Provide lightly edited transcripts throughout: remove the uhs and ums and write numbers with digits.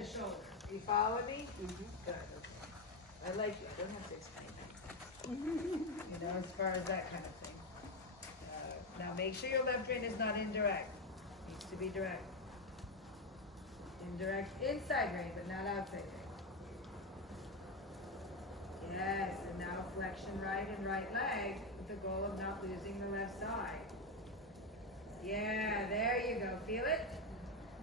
the shoulder. You follow me? Good. I like you. I don't have to explain anything. You know, as far as that kind of thing. Now make sure your left rein is not indirect. Needs to be direct. Indirect inside rein, but not outside rein. Yes, and now flexion right and right leg with the goal of not losing the left side. Yeah, there you go. Feel it?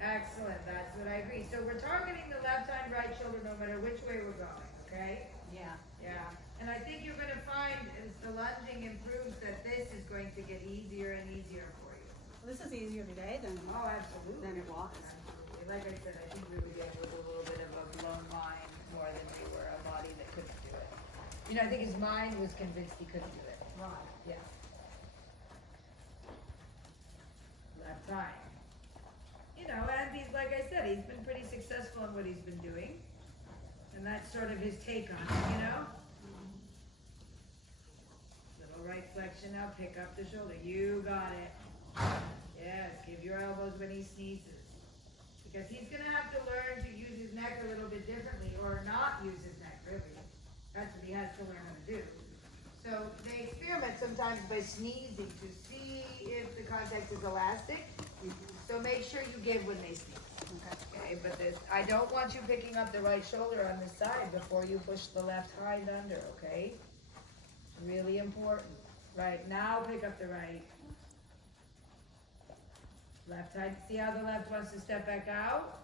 Excellent. That's what I agree. So we're targeting the left and right shoulder no matter which way we're going, okay? Yeah. Yeah. And I think you're going to find as the lunging improves that this is going to get easier and easier for you. Well, this is easier today than Oh, absolutely. than it was. Absolutely. Like I said, I think we would get with a little bit of a blown mind more than we were a body that couldn't do it. You know, I think his mind was convinced he couldn't do it. Right. Yeah. Left side. You know, and he's, like I said, he's been pretty successful in what he's been doing. And that's sort of his take on it, you know? Little right flexion now, pick up the shoulder. You got it. Yes, give your elbows when he sneezes. Because he's gonna have to learn to use his neck a little bit differently, or not use his neck, really. That's what he has to learn how to do. So they experiment sometimes by sneezing to see if the contact is elastic. So make sure you give when they sneeze. Okay, but this, I don't want you picking up the right shoulder on this side before you push the left hind under, okay? Really important. Right, now pick up the right. Left hind, see how the left wants to step back out?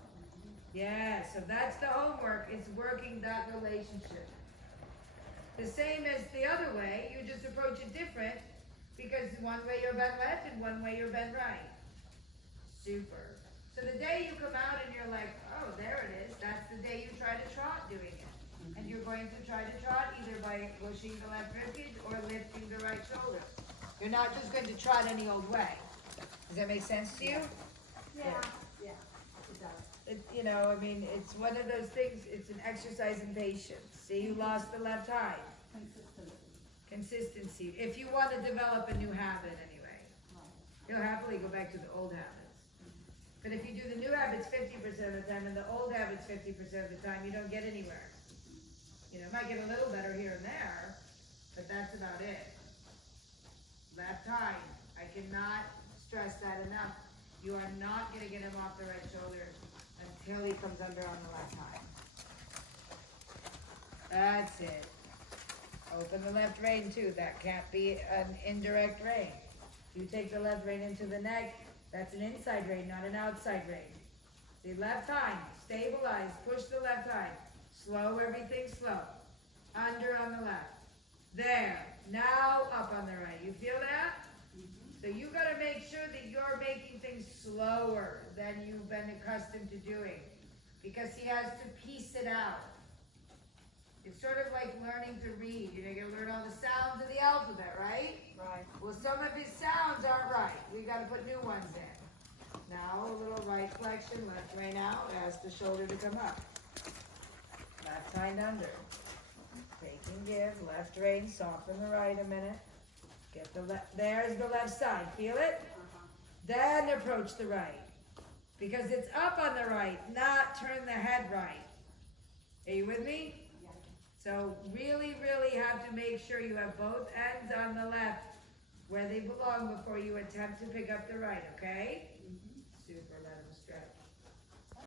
Yeah, so that's the homework, it's working that relationship. The same as the other way, you just approach it different because one way you're bent left and one way you're bent right. Super. So the day you come out and you're like, oh, there it is, that's the day you try to trot doing it. And you're going to try to trot either by pushing the left ribcage or lifting the right shoulder. You're not just going to trot any old way. Does that make sense to you? Yeah. Yeah. It does. You know, I mean, it's one of those things, it's an exercise in patience. See, you lost the left eye. Consistency. If you want to develop a new habit anyway. You'll happily go back to the old habits. But if you do the new habits 50% of the time and the old habits 50% of the time, you don't get anywhere. You know, it might get a little better here and there, but that's about it. Left hind. I cannot stress that enough. You are not going to get him off the right shoulder until he comes under on the left hind. That's it. Open the left rein too. That can't be an indirect rein. You take the left rein into the neck, that's an inside rein, not an outside rein. See, left hind, stabilize, push the left hind. Slow everything slow. Under on the left. There. Now up on the right. You feel that? So you got to make sure that you're making things slower than you've been accustomed to doing. Because he has to piece it out. It's sort of like learning to read. You're going to learn all the sounds of the alphabet, right? Right. Well, some of his sounds aren't right. We've got to put new ones in. Now, a little right flexion, left rein out. Ask the shoulder to come up. Left hind under. Take and give. Left rein. Soften the right a minute. Get the left. There's the left side. Feel it? Then approach the right. Because it's up on the right, not turn the head right. Are you with me? Yeah. So really, really have to make sure you have both ends on the left where they belong before you attempt to pick up the right, okay? Super, let them stretch.